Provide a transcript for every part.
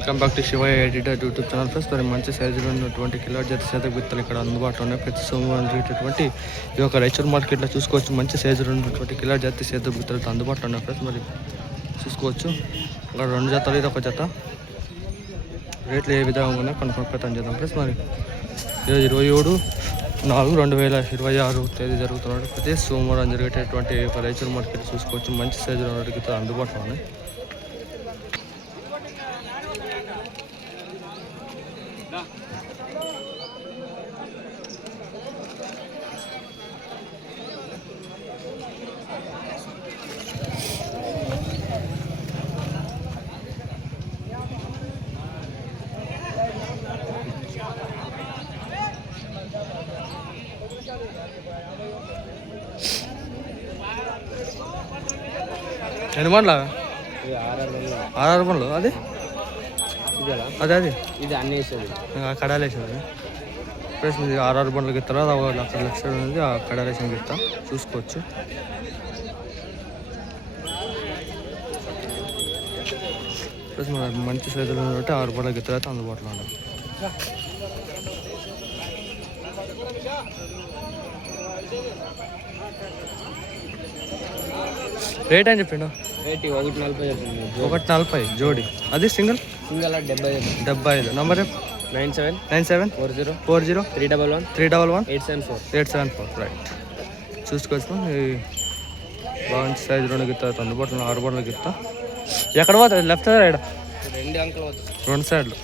Welcome back to Shivayya editor YouTube channel. Friends మరి మంచి సైజులో ఉన్నటువంటి కిలో జత శాతం విత్తలు ఇక్కడ అందుబాటులో ఉన్నాయి. ప్రతి సోమవారం జరిగేటటువంటి ఈ యొక్క రైచూర్ మార్కెట్లో చూసుకోవచ్చు. మంచి సైజులో ఉన్నటువంటి కిలో జత శాతం విత్తలు అందుబాటులో ఉన్నాయి. ఫ్రెండ్స్ మరి చూసుకోవచ్చు. ఇక్కడ 2 జతలు, ఇది ఒక జత. రేట్లు ఏ విధంగా ఉన్నాయి కొనుక్కొని ప్రయత్నం చేద్దాం. ఫ్రెండ్స్ మరి 27/4/2026 తేదీ జరుగుతున్నాడు. ప్రతి సోమవారం జరిగేటటువంటి ఈ యొక్క రైచూర్ మార్కెట్ చూసుకోవచ్చు. మంచి సైజులో ఉన్న గిత్తలు అందుబాటులో ఉన్నాయి. ఎన్ని బండ్ల? 6 బండ్లు. అది అదే అది ఇది అన్నీ వేసేది కడాలు వేసేది. ప్లస్ ఇది 6 బండ్లకి ఇస్తారా? అది అక్కడ లెఫ్ట్ సైడ్ ఉంది, ఆ కడాలు వేసిన ఇస్తా చూసుకోవచ్చు. ప్లస్ మన మంచి సైజులో ఉన్నట్టు 6 బండ్లకి ఇస్తారా అందుబాటులో ఉన్నాయి. రేట్ అని చెప్పిండు. రేట్ 140 చెప్పింది. 140 జోడి. అది సింగిల్ 75. నంబర్ 97 40 311 874. రైట్ చూసుకోవచ్చు. బాగా సైజులో గిత్తా అందుబాటులో 6 బండ్ల గిత్తా. ఎక్కడ పోతుంది? Left side right? 2 సైడ్లు,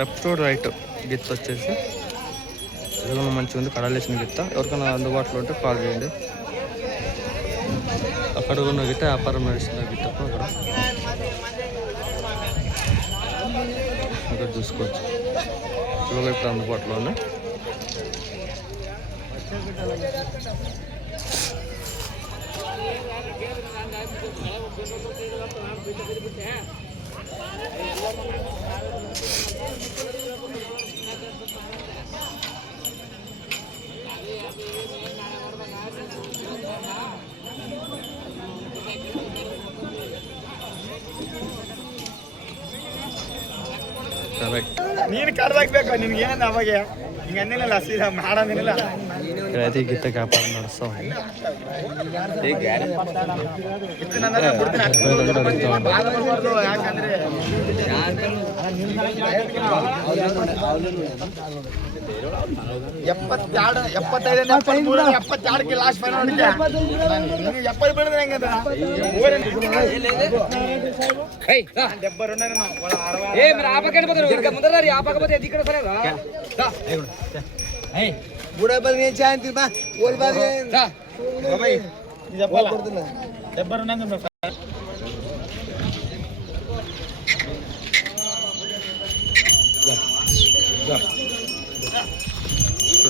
లెఫ్ట్ రైట్ గిత్త వచ్చేసి ఏదైనా మంచిగా ఉంది. కడాలు వేసిన గిత్త. ఎవరికైనా అందుబాటులో ఉంటే కాల్ చేయండి. అక్కడ ఉన్న గిట్ట వ్యాపారం నడుస్తున్న గిట్టకు అక్కడ చూసుకోవచ్చు. ఇవాళ ఇప్పుడు అందుబాటులో ఉన్నాయి. ನೀನು ಕರ್ದಾಕ್ಬೇಕು ನಿನ್ಗೆ ಏನಂದ ಅವಾಗ ಹಿಂಗೆ ಅಂದಿಲ್ಲ ಸೀದಾ ಮಾಡಂದಿಲ್ಲ. ಇಕ್ಕಡೈತೆ ಗಿತ್ತ ವ್ಯಾಪಾರ ನಡೆಸ್ತಾವ. ಯಾಕಂದ್ರೆ 75 ಲಾಸ್ಟ್ ಫೈನಲ್ ಹೊಡಿಕೆ 70 ಬಿಡಿದ್ರೆ ಹೆಂಗದ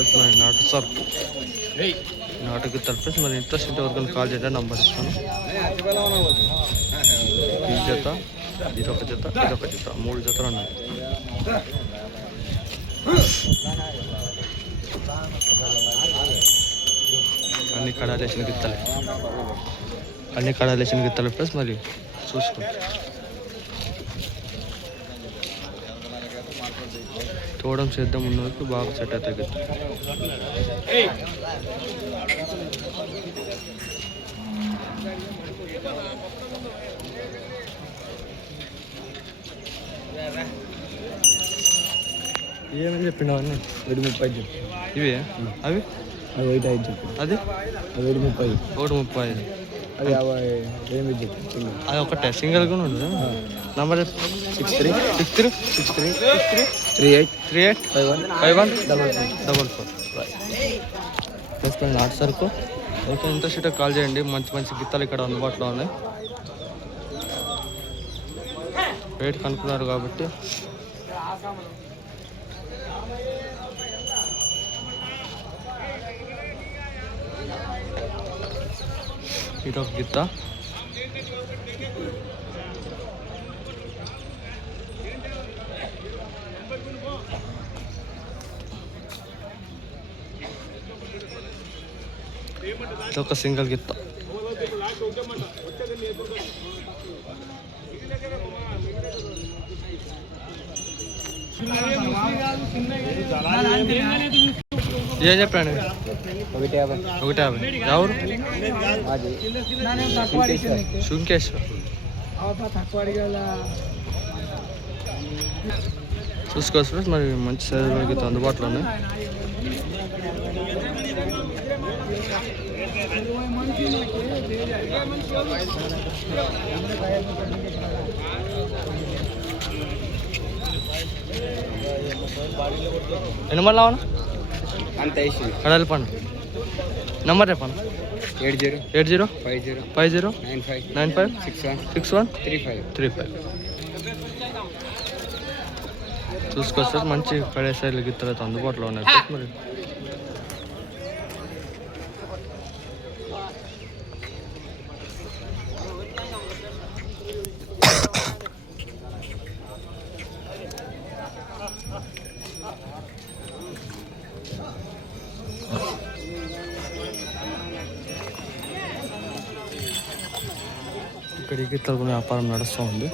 70 నాటు సర్పు నాటుకు తరఫు మరి ఇంట్రెస్ట్ ఉంటే వరకు కాల్ చేయండి. నంబర్ ఇస్తాను. ఈ జత, ఇదొక జత, ఇదొక జత, 3 జతలు ఉన్నాయి. అన్ని కడాలేసిన గిత్తలే, అన్ని కడాలేసిన గిత్తలు. ప్లస్ మరి చూసుకోండి. తోవడం చేద్దాం ఉన్నందుకు బాగా సెట్ అవుతుంది. ఏమని చెప్పిన 730 ఇవి అవి 1.5 చెప్పి అది 1.30 1.35 అది 8 చెప్పి అది ఒకటే సింగిల్ కూడా ఉండదు. నంబర్ 6363385144. నాటు సరుకు ఓకే. ఇంట్రెస్ట్ కాల్ చేయండి. మంచి మంచి గిత్తలు ఇక్కడ అందుబాటులో ఉన్నాయి. రేట్ కనుక్కున్నారు కాబట్టి ఇదొక గిత్త. ఇదొక సింగిల్ గిత్త. ఏం చెప్పాను? 150. 150. ఎవరు? అది శుంకేశ్వర్. చూసుకోవచ్చు ఫ్రెండ్స్, మరి మంచి సైజులకి అందుబాటులో ఉన్నాయి. ఎన్ని మళ్ళీ అవునా అంత వేసి కడాలి పండు నంబర్ చెప్పండి. 80 80 50 50 95 95 61 61 35. 35. చూసుకోవచ్చు మంచి కడే సైడ్లు గిత్తలు అందుబాటులో ఉన్నాయి మరి. ఇక్కడ ఈ గిత్తలు కూడా వ్యాపారం నడుస్తూ ఉంది.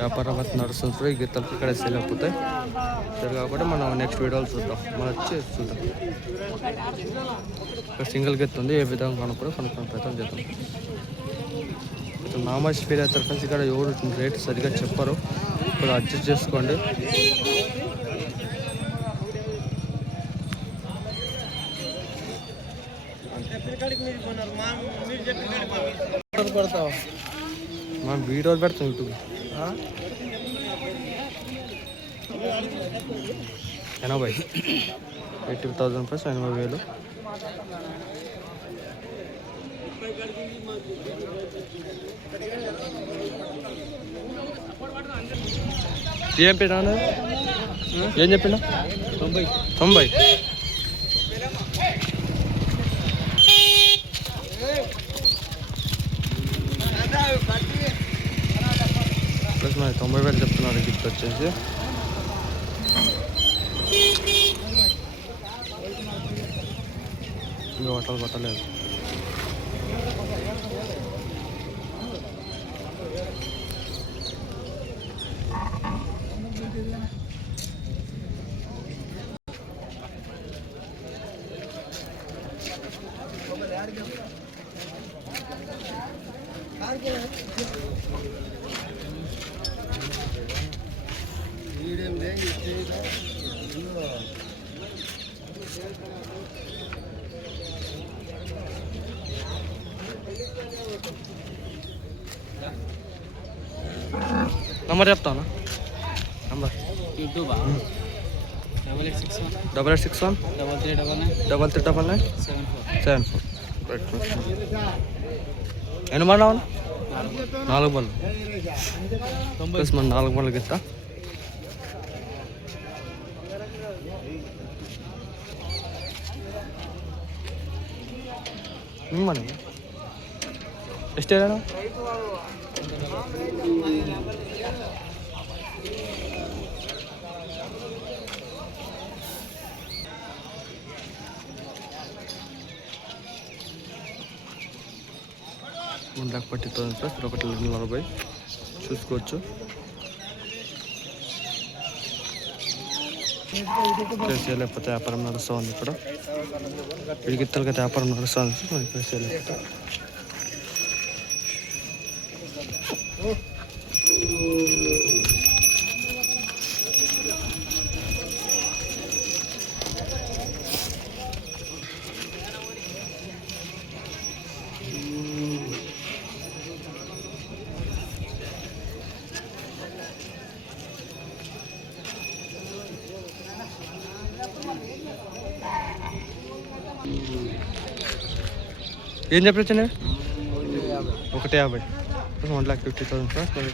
వ్యాపారం అయితే నడుస్తుంది. ఈ గిత్తలకి ఇక్కడ సేల్ అయిపోతాయి. సరే కాబట్టి మనం నెక్స్ట్ వీడియోలు చూద్దాం. మనం వచ్చి చూద్దాం. ఇక్కడ సింగిల్ గిత్త ఉంది. ఏ విధంగా కనుక్కునే ప్రయత్నం చేద్దాం. కొంచెం నామాసి ఫీల్ అవుతారు ఫ్రెండ్స్. ఇక్కడ ఎవరు రేట్ సరిగ్గా చెప్పరు, ఇప్పుడు అడ్జస్ట్ చేసుకోండి. మనం వీడియోలు పెడతాం యూట్యూబ్. 80,000 ప్లస్ 80,000. ఏం చెప్పినా ఏం చెప్పినా 90. ప్లస్ మరి 90,000 చెప్తున్నారు గిఫ్ట్ వచ్చేసి. ఇంకా బట్టలు పట్టలేదు. నంబర్ చెప్తాను. Number YouTube 8861 3399 74. ఎన్ని మళ్ళీ అవును 4 బళ్ళు ప్లస్ మన 4 బళ్ళకి ఇస్తా. మనం ಎಷ್ಟೇನು ముందాక పట్టిస్తుంది ప్లస్ 140 చూసుకోవచ్చు. లేకపోతే వ్యాపారం నడుస్తూ ఉంది. ఇక్కడ పిడిగిత్తలకైతే వ్యాపారం నడుస్తూ ఉంది. ఇక్కడ సేల్ ఏం చెప్పొచ్చు 150 1,50,000 ప్లస్ మరి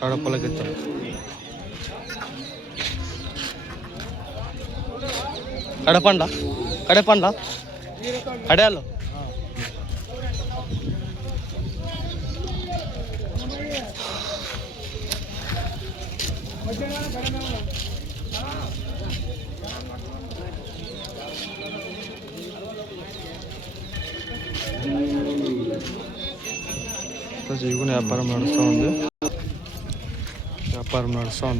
కడపలకి ఇస్తాం. కడపండ్ల కడపండ్ల అడయాలో జీవుని వ్యాపారం నడుస్తూ ఉంది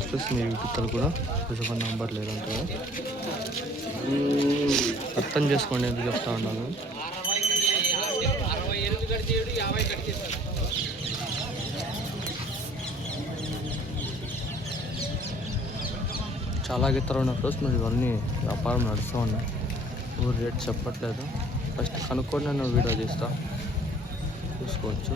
ప్లస్ మీ గిత్తలు కూడా కొంచెం నంబర్ లేదంటే అర్థం చేసుకోండి ఎందుకు చెప్తా ఉన్నాను. చాలా గిత్తలు ఉన్న ప్లస్ మరి ఇవన్నీ వ్యాపారం నడుస్తూ ఉన్నాయి. ఊరు రేట్ చెప్పట్లేదు. ఫస్ట్ కనుక్కొని నేను వీడియో తీస్తా చూసుకోవచ్చు.